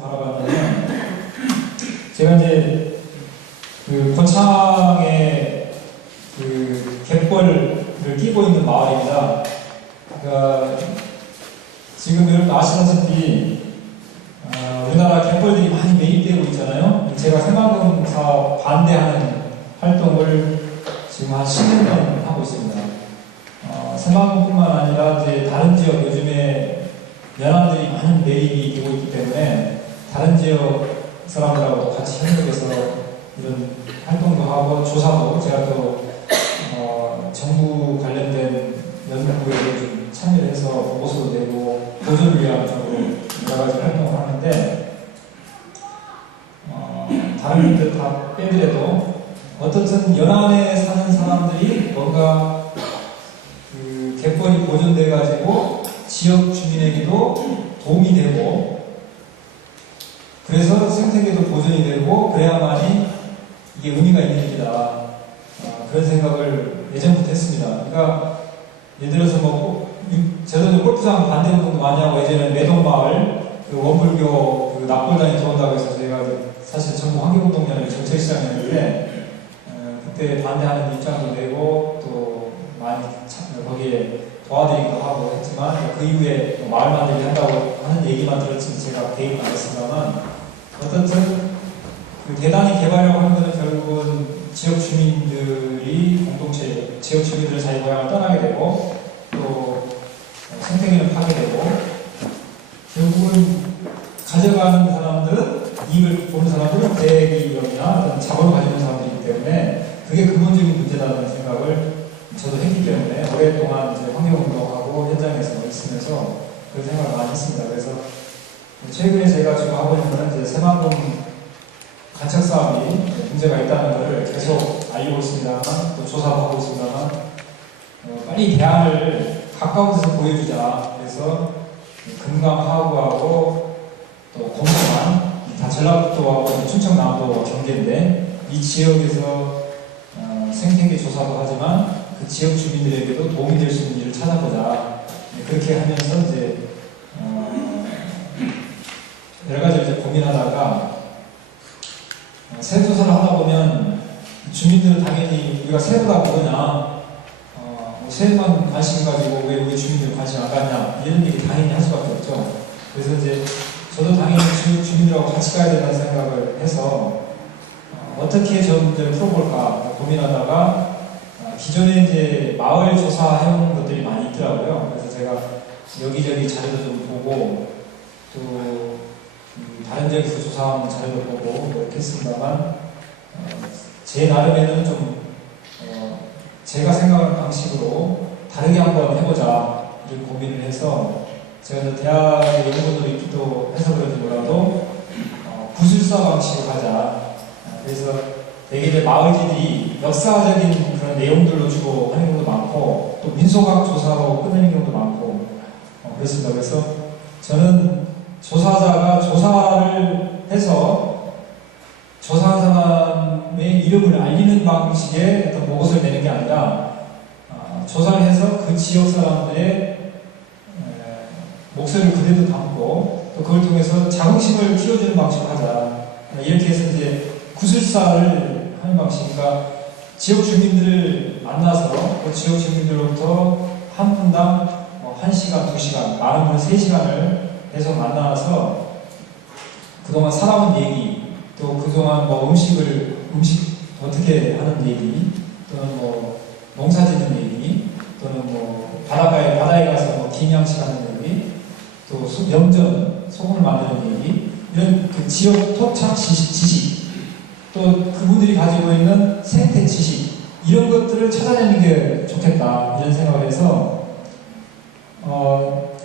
바라봤는데, 제가 이제 그 고창에 그 갯벌을 끼고 있는 마을입니다. 그러니까 지금 여러분 아시다시피 우리나라 갯벌들이 많이 매입되고 있잖아요. 제가 새만금 사업 반대하는 활동을 지금 한 10년 전 하고 있습니다. 새만금뿐만 아니라 이제 다른 지역, 요즘에 연안들이 많은 매입이 되고 있기 때문에 다른 지역 사람들하고 같이 협력해서 이런 활동도 하고 조사도 제가 또 정부 관련된 연구에 좀 참여를 해서 보고서도 내고 보존을 위한 쪽으로 여러 가지 활동을 하는데, 다른 분들 다 빼더라도 어떻든 연안에 사는 사람들이 뭔가 그 갯벌이 보존돼 가지고 지역 주민에게도 도움이 되고, 그래서 생태계도 보존이 되고 그래야만이 이게 의미가 있는 일이다, 그런 생각을 예전부터 했습니다. 그러니까 예를 들어서 저도 골프장 반대 운동도 많이 하고, 예전에 매동마을 그 원불교 그 납골당이 들어온다고 해서 저희가 사실 전국 환경운동연합의 정책시장이었는데, 그때 반대하는 입장도 내고 또 많이 거기에 도와드리기도 하고 했지만, 그 이후에 마을 만들기 한다고 하는 얘기만 들었지 제가 개입 안 했습니다만, 어떻든 그 대단히 개발하려고 하는 것은 결국은 지역 주민들이 공동체, 지역 주민들의 자기 고향을 떠나게 되고 또 생태계는 파괴되고, 결국은 가져가는 사람들은, 이익을 보는 사람들은 대기업이나 어떤 자본을 가지는 사람들이기 때문에 그게 근본적인 문제다는 생각을 저도 했기 때문에 오랫동안 이제 환경운동하고 현장에서 있으면서 그런 생각을 많이 했습니다. 그래서 최근에 제가 지금 하고 있는 것은 이제 새만금 간척 사업이 문제가 있다는 것을 계속 알리고 있습니다만, 또 조사도 하고 있습니다만, 빨리 대안을 가까운 데서 보여주자. 그래서 금강 하구하고 또 공무원, 다 전라북도하고 충청남도 경계인데, 이 지역에서 생태계 조사도 하지만 그 지역 주민들에게도 도움이 될 수 있는 일을 찾아보자. 그렇게 하면서 이제 여러 가지 이제 고민하다가, 세조사를 하다 보면 주민들은 당연히 우리가 세보다 모르냐, 세만 관심 가지고 왜 우리 주민들 관심 안 갖냐, 이런 얘기 당연히 할 수밖에 없죠. 그래서 이제 저도 당연히 주민들하고 같이 가야 된다는 생각을 해서 어떻게 저 문제를 풀어볼까 고민하다가, 기존에 이제 마을 조사해온 것들이 많이 있더라고요. 그래서 제가 여기저기 자료도 좀 보고 또 다른 지역에서 조사한 자료도 보고 이렇게 했습니다만, 제 나름에는 좀 제가 생각하는 방식으로 다르게 한번 해보자 이런 고민을 해서, 제가 대학의 연구원으로 있기도 해서 그런지 몰라도 구술사 방식으로 가자. 그래서 되게 이제 마을들이 역사적인 그런 내용들로 주로 하는 경우도 많고, 또 민속학 조사로 끝내는 경우도 많고 그렇습니다. 그래서 저는 조사자가 조사를 해서 조사한 사람의 이름을 알리는 방식의 어떤 보고서를 내는 게 아니라, 조사를 해서 그 지역 사람들의 목소리를 그대로 담고 또 그걸 통해서 자긍심을 키워주는 방식으로 하자. 이렇게 해서 이제 구술사를 하는 방식이니까, 지역 주민들을 만나서 그 지역 주민들로부터 한 분당 1시간, 2시간, 많은 분은 3시간을 계속 만나서 그동안 살아온 얘기, 또 그동안 음식 어떻게 하는 얘기, 또는 농사 짓는 얘기, 또는 바다에 가서 김양식 하는 얘기, 또 염전, 소금을 만드는 얘기, 이런 그 지역 토착 지식, 또 그분들이 가지고 있는 생태 지식, 이런 것들을 찾아내는 게 좋겠다 이런 생각을 해서,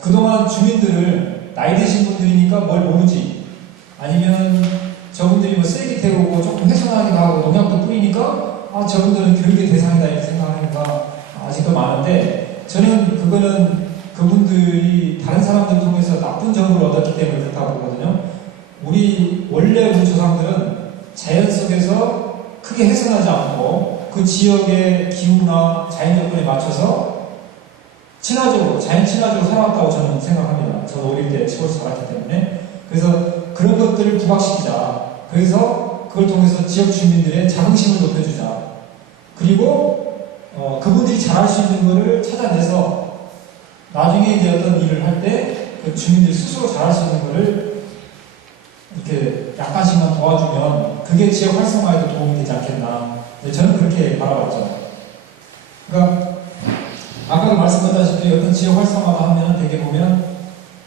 그동안 주민들을 나이 드신 분들이니까 뭘 모르지, 아니면 저분들이 쓰레기 태우고 조금 훼손하기도 하고 농약도 뿌리니까 저분들은 교육의 대상이다 이렇게 생각하니까 아직도 많은데, 저는 그거는 그분들이 다른 사람들 통해서 나쁜 정보를 얻었기 때문에 그렇다고 보거든요. 우리 조상들은 자연 속에서 크게 훼손하지 않고 그 지역의 기후나 자연 조건에 맞춰서 자연 친화적으로 살아왔다고 저는 생각합니다. 저도 어릴 때 시골에서 살았기 때문에. 그래서 그런 것들을 부각시키자. 그래서 그걸 통해서 지역 주민들의 자긍심을 높여주자. 그리고 그분들이 잘할 수 있는 것을 찾아내서 나중에 이제 어떤 일을 할 때 그 주민들이 스스로 잘할 수 있는 것을 이렇게 약간씩만 도와주면 그게 지역 활성화에도 도움이 되지 않겠나. 저는 그렇게 바라봤죠. 그러니까 아까도 말씀드렸다시피 어떤 지역 활성화가 하면 되게 보면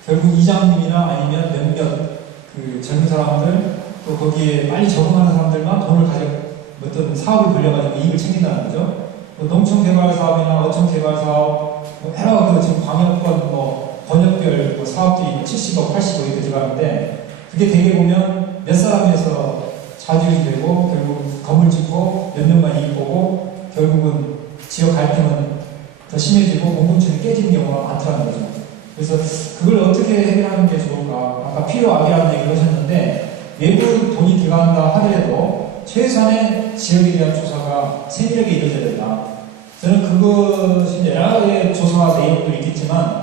결국 이장님이나 아니면 몇몇 그 젊은 사람들 또 거기에 빨리 적응하는 사람들만 돈을 가져 어떤 사업을 돌려가지고 이익을 챙긴다는 거죠. 뭐 농촌개발 사업이나 어촌개발 사업, 뭐 여러 그 지금 광역권 번역별 사업들이 70억, 80억 이렇게 들어가는데 그게 되게 보면 몇 사람에서 좌지우지 되고 결국 건물 짓고 몇 년만 이익 보고 결국은 지역 갈등은 더 심해지고 공동체는 깨지는 경우가 많다는 거죠. 그래서 그걸 어떻게 해결하는 게 좋을까? 아까 필요악이라는 얘기를 하셨는데 외부 돈이 들어간다 하더라도 최소한의 지역에 대한 조사가 세밀하게 이루어져야 된다. 저는 그것이 여러 가지 조사와 내용들이 있겠지만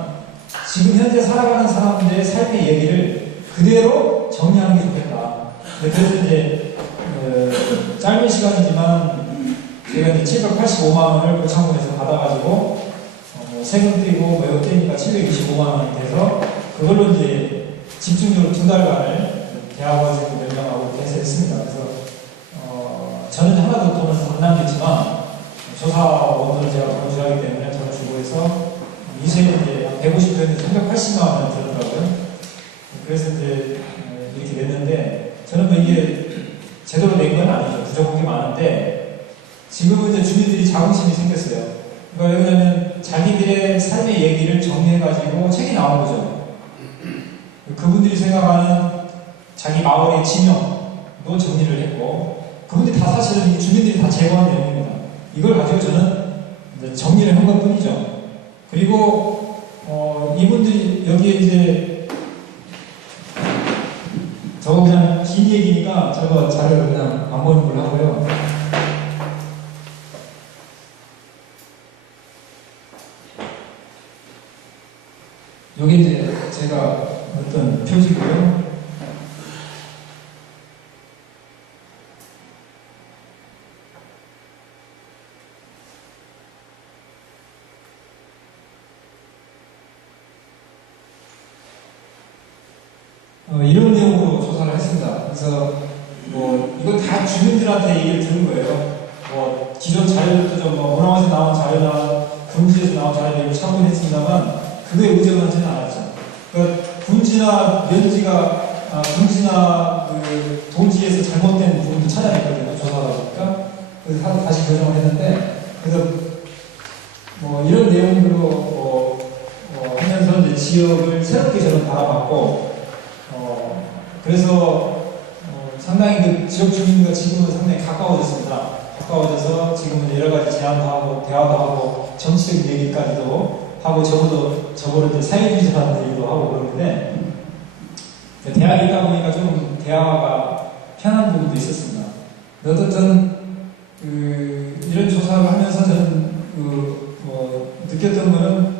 지금 현재 살아가는 사람들의 삶의 얘기를 그대로 정리하는 게 좋겠다. 그래서 이제 짧은 시간이지만 제가 이제 785만 원을 고창군에서 받아가지고 세금 떼고 뭐 이거 떼니까 725만 원이 돼서 그걸로 이제 집중적으로 2달간을 대학원생들 몇 명하고 개설했습니다. 그래서 저는 하나도 돈을 안 남겼지만 조사원들은 제가 돈을 줘야 하기 때문에 돈을 주고 해서 이세는 이제 150회에서 380만 원을 들었더라고요. 그래서 이제 이렇게 냈는데 저는 뭐 이게 제대로 낸 건 아니죠. 부족한 게 많은데 지금은 이제 주민들이 자긍심이 생겼어요. 그러니까 왜냐하면 자기들의 삶의 얘기를 정리해가지고 책이 나온 거죠. 그분들이 생각하는 자기 마을의 지명도 정리를 했고 그분들이 다 사실은 주민들이 다 제거한 내용입니다. 이걸 가지고 저는 이제 정리를 한 것 뿐이죠. 그리고 이분들이 여기에 이제 저거 그냥 긴 얘기니까 저거 자료를 그냥 안 보는 걸로 하고요. 여기 이제 제가 어떤 표지고요. 이런 내용으로 조사를 했습니다. 그래서 뭐 이거 다 주민들한테 얘기를 들은 거예요. 뭐 기존 자료들도 좀 문화원에서 나온 자료나 군지에서 나온 자료를 참고했습니다만 그거에 의존하지는 않았죠. 그러니까 군지나 면지가 군지나 그 도지에서 잘못된 부분도 찾아냈거든요. 조사하다 보니까 그래서 다시 교정을 했는데 그래서 뭐 이런 내용으로 하면서 이제 지역을 새롭게 저는 바라봤고 그래서 상당히 그 지역 주민과 지금은 상당히 가까워졌습니다. 가까워져서 지금은 여러 가지 제안도 하고 대화도 하고 정치적인 얘기까지도 하고 저보다 이제 사회주의자라는 얘기도 하고 그러는데 대학에 있다 보니까 좀 대화가 편한 부분도 있었습니다. 어쨌든 이런 조사를 하면서 저는 느꼈던 거는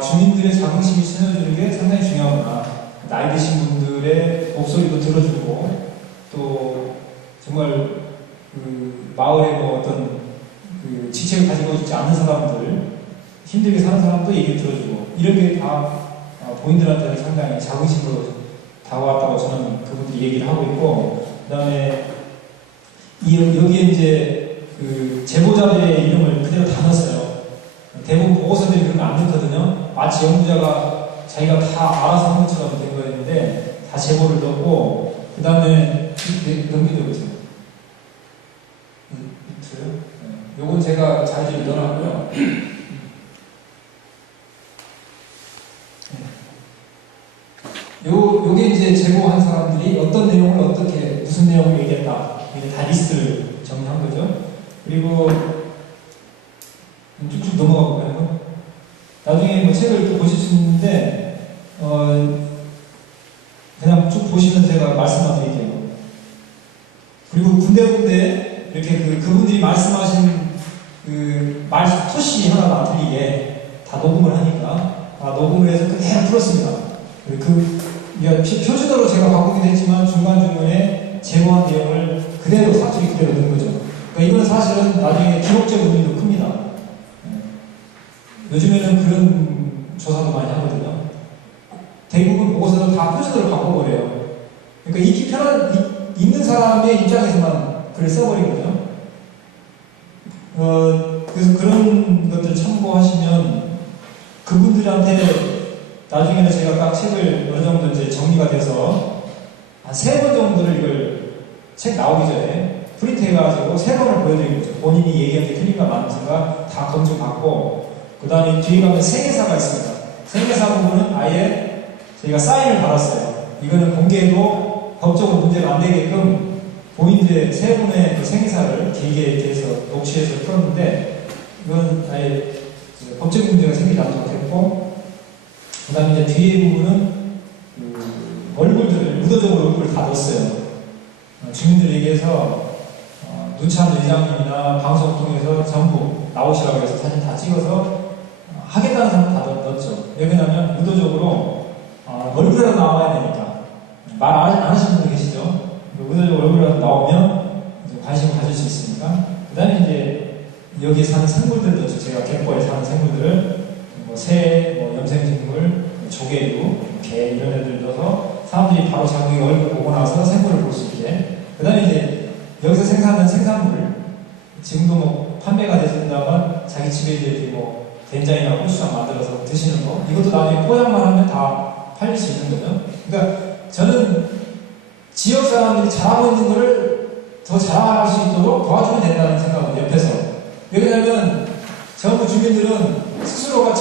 주민들의 자긍심이 세워지는 게 상당히 중요하구나. 나이 드신 분들의 목소리도 들어주고 또 정말 그 마을에 뭐 어떤 그 지책을 가지고 있지 않는 사람들 힘들게 사는 사람도 얘기를 들어주고 이런 게 다 본인들한테는 상당히 자긍심으로 다가왔다고 저는 그분들이 얘기를 하고 있고 그 다음에 여기에 이제 그 제보자들의 이름을 그대로 다 넣었어요. 대부분 보고서들이 그런 거안 넣거든요. 마치 연구자가 자기가 다 알아서 한 것처럼 된 거였는데 다 제보를 넣고 그 다음에 넘겨줘보세요. 밑으로요? 요건 제가 자료를 넣어놨고요. 요게 이제 제보한 사람들이 어떤 내용을 어떻게 무슨 내용을 얘기했다 이게 다 리스트를 정리한 거죠. 그리고 쭉쭉 넘어가 볼까요? 나중에 뭐 책을 또 보실 수 있는데 그냥 쭉 보시면 제가 말씀만 드릴게요. 그리고 군데군데 이렇게 그분들이 말씀하신 그 말씀 토시 하나도 안 틀리게 다 녹음을 하니까 녹음을 해서 그대로 풀었습니다. 표준어로 제가 바꾸기도 했지만 중간중간에 제보한 내용을 그대로 사투리 그대로 넣은 거죠. 그러니까 이건 사실은 나중에 기록적 의미도 큽니다. 요즘에는 그런 조사도 많이 하거든요. 대부분 보고서는 다 표준어로 바꿔버려요. 그러니까 읽기 편한, 읽는 사람의 입장에서만 글을 써버리거든요. 그래서 그런 것들 참고하시면 그분들한테 나중에는 제가 각 책을 어느 정도 이제 정리가 돼서 한 3번 정도를 이걸 책 나오기 전에 프린트해가지고 3번을 보여드리는 거죠. 본인이 얘기한 게 틀린가 맞는지가 다 검증받고, 그 다음에 뒤에 가면 생애사가 있습니다. 생애사 부분은 아예 저희가 사인을 받았어요. 이거는 공개해도 법적으로 문제가 안 되게끔 본인들의 3분의 그 생애사를 길게 해서 녹취해서 풀었는데, 이건 아예 법적 문제가 생기지 않도록 했고, 그 다음에 이제 뒤에 부분은 얼굴들을, 의도적으로 얼굴을 다 넣었어요. 주민들 얘기해서 누참 회장님이나 방송 통해서 전부 나오시라고 해서 사진 다 찍어서 하겠다는 사람 다 넣었죠. 왜 그러냐면 의도적으로 얼굴이라도 나와야 되니까. 말 안 하시는 분들 계시죠? 의도적으로 얼굴이라도 나오면 이제 관심을 가질 수 있으니까. 그 다음에 이제 여기 사는 생물들 넣었죠. 제가 갯벌에 사는 생물들을 새, 염생식물, 조개류, 개 이런 애들 넣어서 사람들이 바로 자기 얼굴 보고 나서 생물을 볼 수 있게. 그 다음에 이제 여기서 생산하는 생산물, 지금도 판매가 되신다면 자기 집에 이제 된장이나 고추장 만들어서 드시는 거, 이것도 나중에 포장만 하면 다 팔릴 수 있는 거죠. 그러니까 저는 지역 사람들이 잘하고 있는 거를 더 잘할 수 있도록 도와주면 된다는 생각을 옆에서. 왜냐면 전부 주민들은 스스로가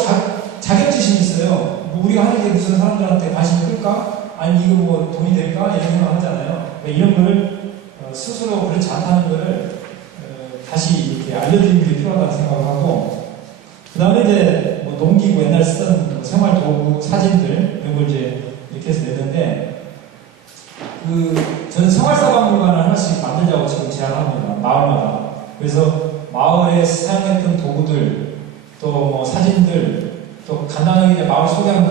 자격지심이 있어요. 우리가 하는 게 무슨 사람들한테 관심이 끌까? 아니 이거 돈이 될까? 이런 생각 하잖아요. 이런 거를 스스로 그렇지 않다는 거를 다시 이렇게 알려드리는 게 필요하다고 생각하고, 그 다음에 이제 농기구 옛날 쓰던 생활 도구 사진들 이런 걸 이제 이렇게 해서 냈는데, 저는 생활사박물관을 하나씩 만들자고 지금 제안합니다. 마을마다. 그래서 마을에 사용했던 도구들, 또 사진들, 또 간단하게 이제 마을 소개하는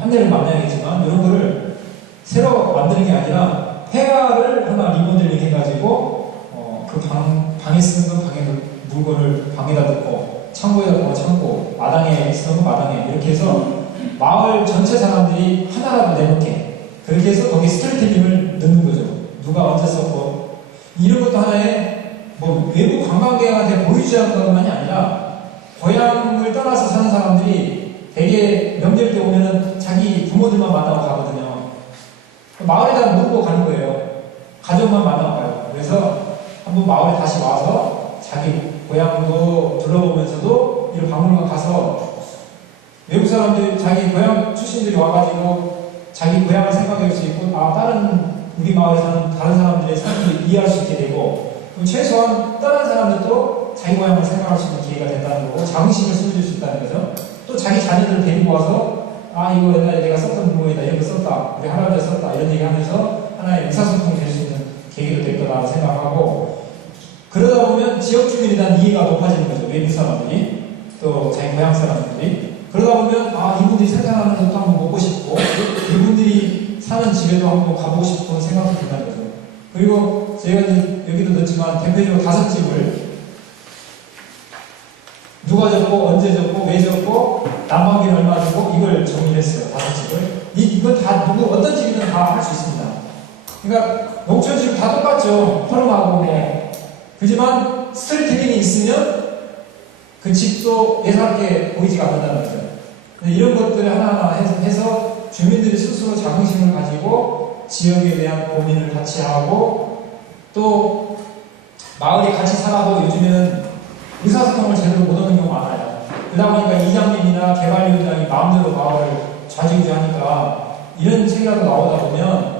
판넬을 만들어야겠지만 이런 거를 새로 만드는 게 아니라 폐가를 하나 리모델링 해가지고 그 방에 쓰는 건 방에 물건을 방에다 넣고, 창고에다 넣고 창고, 마당에 쓰는 건 마당에, 이렇게 해서 마을 전체 사람들이 하나라도 내놓게, 그렇게 해서 거기 스토리텔링을 넣는 거죠. 누가 언제 썼고, 이런 것도 하나의 외부 관광객한테 보여주자는 것만이 아니라 고향을 떠나서 사는 사람들이 되게 명절 때 오면은 자기 부모들만 만나고 가거든요. 마을에다 모르고 가는 거예요. 가족만 만나고 가요. 그래서 한번 마을에 다시 와서 자기 고향도 둘러보면서도 이런 박물관 가서 외국 사람들이 자기 고향 출신들이 와가지고 자기 고향을 생각할 수 있고, 다른 우리 마을에 사는 다른 사람들의 삶을 이해할 수 있게 되고, 그럼 최소한 다른 사람들도 자기 고향을 생각할 수 있는 기회가 된다는 거고, 자긍심을 심어줄 수 있다는 거죠. 또 자기 자녀들을 데리고 와서 이거 옛날에 내가 썼던 물건이다, 이런 거 썼다, 우리 할아버지가 썼다, 이런 얘기 하면서 하나의 의사소통이 될 수 있는 계기도 될 거다 생각하고, 그러다 보면 지역 주민에 대한 이해가 높아지는 거죠. 외국 사람들이, 또 자기 고향 사람들이. 그러다 보면 이분들이 생산하는 것도 한번 먹고 싶고, 이분들이 사는 집에도 한번 가보고 싶은 생각이 든다는 거죠. 그리고 제가 이제 여기도 넣었지만 대표적으로 5집을 누가 졌고, 언제 졌고, 왜 졌고, 난방비는 얼마 주고, 이걸 정리했어요. 5집을. 이건 다 어떤 집이든 다 할 수 있습니다. 그러니까 농촌집 다 똑같죠. 허름하고 그지만 스토리텔링이 있으면 그 집도 예사롭게 보이지가 않는다는 거죠. 이런 것들을 하나하나 해서 주민들이 스스로 자긍심을 가지고 지역에 대한 고민을 같이 하고, 또 마을에 같이 살아도 요즘에는 의사소통을 제대로 못하는 경우가 많아요. 그러다 보니까 이장님이나 개발위원장이 마음대로 마을을 좌지우지하니까 이런 책이라도 나오다 보면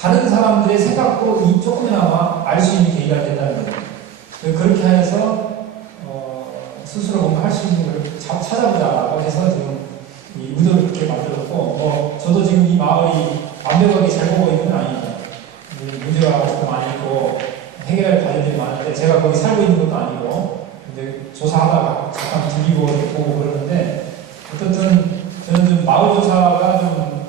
다른 사람들의 생각도 조금이나마 알 수 있는 계기가 된다는 거예요. 그렇게 해서 스스로 뭔가 할 수 있는 걸 찾아보자라고 해서 지금 이 의도를 그렇게 만들었고, 저도 지금 이 마을이 완벽하게 잘 보고 있는 건 아닙니다. 문제가 조금 많이 있고 해결할 과제들이 많은데, 제가 거기 살고 있는 것도 아니고, 근데 조사하다가 잠깐 들리고 보고 그러는데, 어쨌든 저는 좀 마을 조사가 좀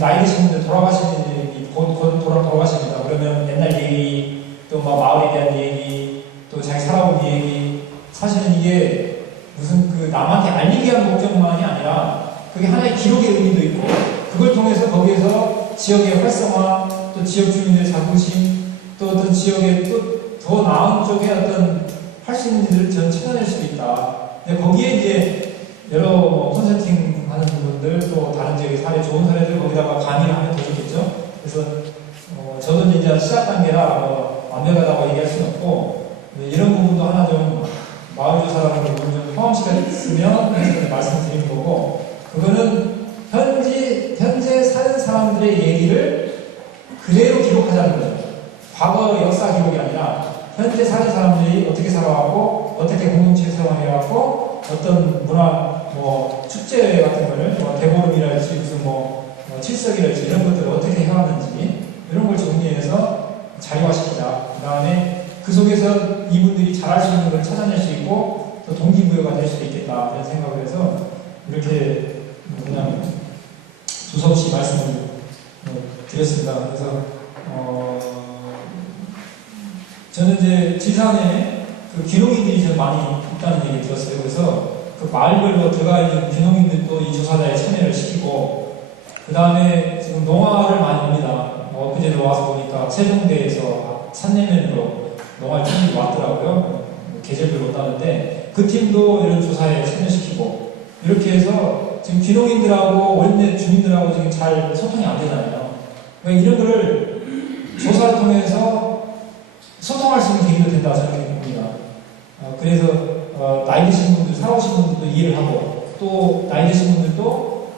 나이 드신 분들 돌아가시는 일이 곧 돌아가십니다. 그러면 옛날 얘기, 또 막 마을에 대한 얘기, 또 자기 살아온 얘기, 사실은 이게 무슨 그 남한테 알리기 위한 목적만이 아니라 그게 하나의 기록의 의미도 있고, 그걸 통해서 거기에서 지역의 활성화, 또 지역 주민들의 자부심, 또 어떤 지역의 또 더 나은 쪽에 어떤 할 수 있는 일을 전 찾아낼 수도 있다. 근데 거기에 이제 여러 뭐 컨설팅 하는 분들, 또 다른 지역의 사례, 좋은 사례들 거기다가 강의를 하면 더 좋겠죠. 그래서 저도 이제 시작 단계라 완벽하다고 얘기할 수는 없고, 이런 부분도 하나 좀 마을조사라는 부분 좀 포함시켜 있으면 해서 말씀을 드리는 거고, 그거는 현재 사는 사람들의 얘기를 그대로 기록하자는 거죠. 과거 역사 기록이 아니라 현재 사는 사람들이 어떻게 살아왔고, 어떻게 공동체 생활해왔고, 어떤 문화, 뭐 축제 같은 거를 대보름이랄지 무슨 칠석이랄지 이런 것들을 어떻게 해왔는지 이런 걸 정리해서 자료화시키자. 그 다음에 그 속에서 이분들이 잘할 수 있는 걸 찾아낼 수 있고 또 동기부여가 될 수도 있겠다 이런 생각을 해서 이렇게 그냥 두서없이 말씀을 드렸습니다. 그래서 저는 이제 지산에 그 귀농인들이 좀 많이 있다는 얘기 들었어요. 그래서 그 마을별로 들어가 있는 귀농인들도 이 조사자에 참여를 시키고, 그 다음에 지금 농화를 많이 옵니다. 엊그제도 와서 보니까 세종대에서 산내면으로 농화 팀이 왔더라고요. 계절별로 온다는데 그 팀도 이런 조사에 참여시키고, 이렇게 해서 지금 귀농인들하고 원래 주민들하고 지금 잘 소통이 안 되잖아요. 그러니까 이런 거를 조사를 통해서 소통할 수 있는 계기도 된다 저는 봅니다. 그래서 나이 드신 분들, 살아오신 분들도 이해를 하고, 또 나이 드신 분들도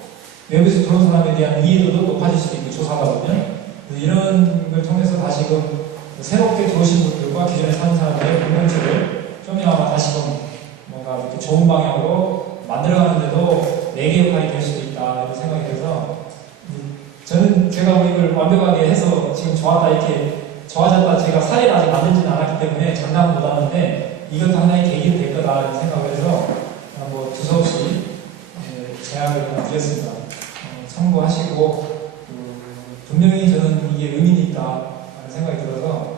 외부에서 들어온 사람에 대한 이해도도 높아질 수도 있고, 조사가 보면 이런 걸 통해서 다시금 새롭게 들어오신 분들과 기존에 사는 사람들의 공동체를 좀이나마 다시금 뭔가 이렇게 좋은 방향으로 만들어가는데도 매개 역할이 될 수도 있다 이런 생각이 들어서, 저는 제가 뭐 이걸 완벽하게 해서 지금 좋았다 이렇게 좋아졌다 제가 사례를 아직 만들지는 않았기 때문에 장담은 못하는데, 이것도 하나의 계기가 될 거다 생각을 해서 뭐 두서없이 제안을 드렸습니다. 참고하시고, 분명히 저는 이게 의미는 있다는 생각이 들어서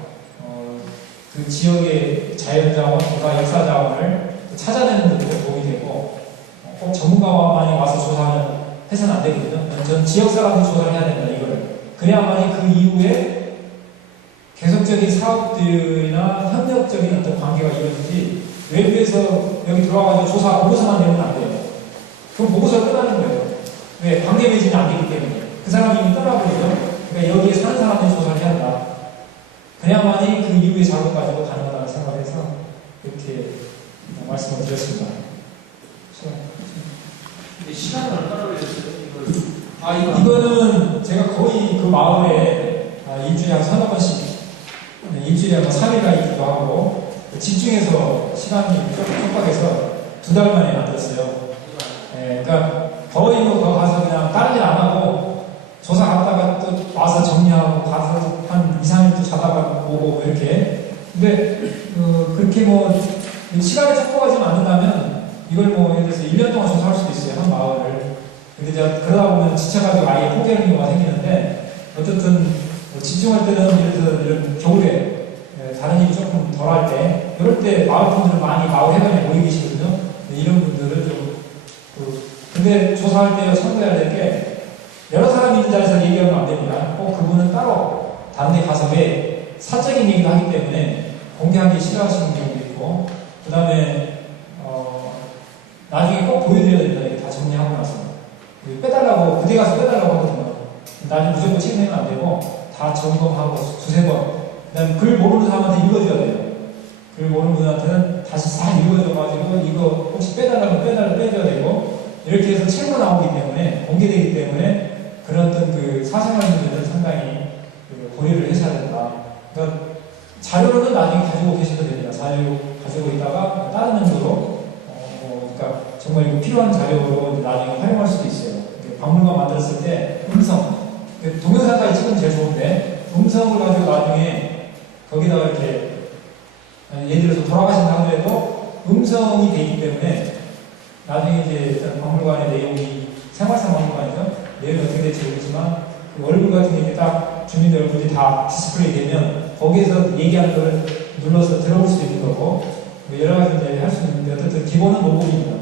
그 지역의 자연자원, 역사자원을 찾아내는 데도 도움이 되고, 꼭 전문가만이 와서 조사하면 해서는 안 되거든요. 전 지역사람들이 조사를 해야 된다 이거를. 그래야만이 그 이후에 계속적인 사업들이나 협력적인 어떤 관계가 이루어지지, 외부에서 여기 들어와가지고 조사 보고서만 내면 안 돼요. 그럼 보고서가 끝나는 거예요. 왜? 관계 맺음이 안 되기 때문에. 그 사람이 이미 떠나버리죠. 그러니까 여기에 사는 사람들이 조사를 해야 한다. 그래야만이 그 이후의 작업까지도 가능하다고 생각해서 이렇게 말씀을 드렸습니다. 시간은 얼마나 걸렸어요? 이거는 제가 거의 그 마을에 일주일에 한 서너 번씩, 일주일에 한 3일간 있기도 하고, 집중해서 시간이 촉박해서 2달 만에 만들었어요. 그러니까 거의 뭐 가서 그냥 다른 일 안 하고 조사 갔다가 또 와서 정리하고 가서 한 2, 3일 또 자다가 오고 이렇게. 근데 그렇게 뭐 시간이 촉박하지 않는다면 이걸 뭐 예를 들어서 1년 동안 조사할 수도 있어요, 한 마을을. 근데 이제 그러다 보면 지쳐가지고 아예 포기하는 경우가 생기는데, 어쨌든 집중할 때는 예를 들어서 이런 겨울에 다른 일이 조금 덜 할 때, 이럴 때 마을 분들은 많이 마을 해변에 모여 계시거든요. 이런 분들은 좀 근데 조사할 때 참고해야 될 게, 여러 사람이 있는 자리에서 얘기하면 안 됩니다. 꼭 그분은 따로 다른 데 가서, 왜 사적인 얘기도 하기 때문에 공개하기 싫어하시는 경우도 있고, 그 다음에 나중에 꼭 보여드려야 됩니다. 이게 다 정리하고 나서 빼달라고, 그때 가서 빼달라고 하거든요. 나중에 무조건 책임내면 안 되고 다 점검하고 2-3번. 그 다음에 글 모르는 사람한테 읽어줘야 돼요. 글 모르는 분한테는 다시 싹 읽어줘가지고 이거 혹시 빼달라면 빼줘야 되고, 이렇게 해서 책으로 나오기 때문에, 공개되기 때문에 그런 어떤 그 사생활 문제는 상당히 고려를 하셔야 된다. 그러니까 자료로는 나중에 가지고 계셔도 됩니다. 자료 가지고 있다가 다른 용도로 그러니까 정말 이거 필요한 자료로 나중에 활용할 수도 있어요. 박물관 만들었을 때 음성, 동영상까지 찍으면 제일 좋은데 음성을 가지고 나중에 거기다가 이렇게 예를 들어서 돌아가신다 하더라도 음성이 돼 있기 때문에 나중에 이제 박물관의 내용이, 생활상 박물관이죠. 내용이 어떻게 될지 모르지만 얼굴 같은 게 이렇게 딱 주민들 얼굴이 다 디스플레이 되면 거기에서 얘기하는 걸 눌러서 들어볼 수 있는 거고 뭐 여러 가지 이제 할 수 있는데 어쨌든 기본은 녹음입니다.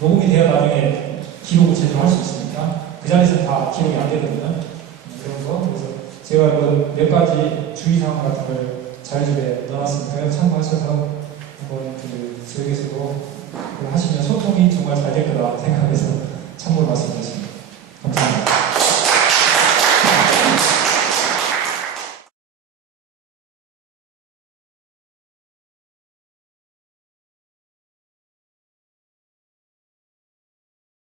녹음이 돼야 나중에 기록을 제대로 할 수 있으니까 그 자리에서 다 기록이 안 되거든요. 그런 거. 그래서 제가 그 몇 가지 주의사항 같은 걸 자료집에 넣어놨으니까요. 참고하셔서 한번 그 지역에서도 하시면 소통이 정말 잘 될 거다 생각해서 참고를 말씀드렸습니다. 감사합니다.